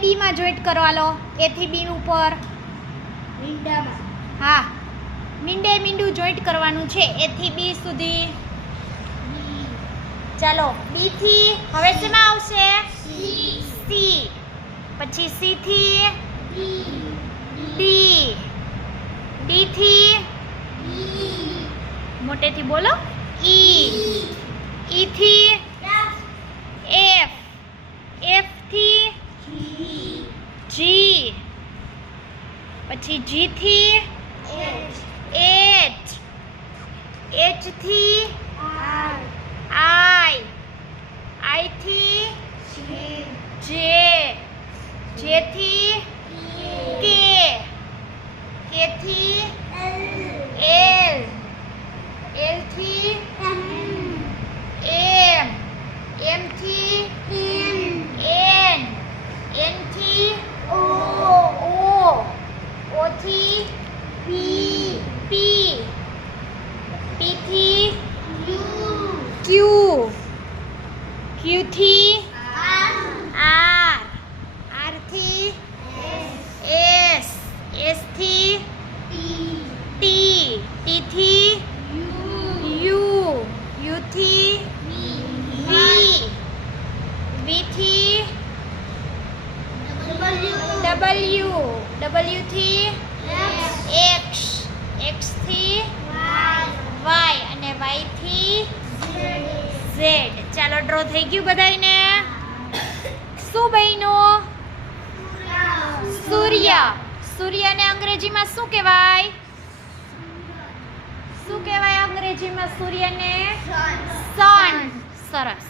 બી માં જોઈન્ટ કરવા લો. એ થી બી ઉપર. હા, મીંડે મીંડું જોઈન્ટ કરવાનું છે એ થી બી સુધી. ચાલો, બી થી હવે શેમાં આવશે? સી. પછી સી થી ડી. ડી થી મોટેથી બોલો. ઈ. ઈ થી એફ. એફ થી જી. પછી જી થી એચ. એચ થી આઈ. આઈ થી જે. જે થી કે. કે થી એલ. એલ થી એમ. એમ થી એન. એન થી ઓ. ઓ થી પી. પી. પી થી ક્યુ. ક્યુ થી આર. આર થી એસ. એસ થી ટી. ટી થી યુ. યુ થી વી. વી થી ડબલ્યુ. ડબલ્યુ થી એક્સ. એક્સ થી વાય. અને વાય થી ઝેડ. ચાલો, ડ્રો થઈ ગયું બધાયને. શું બન્યું? સૂર્ય. સૂર્યને અંગ્રેજીમાં શું કહેવાય? શું કહેવાય અંગ્રેજીમાં સૂર્યને? સન. સરસ.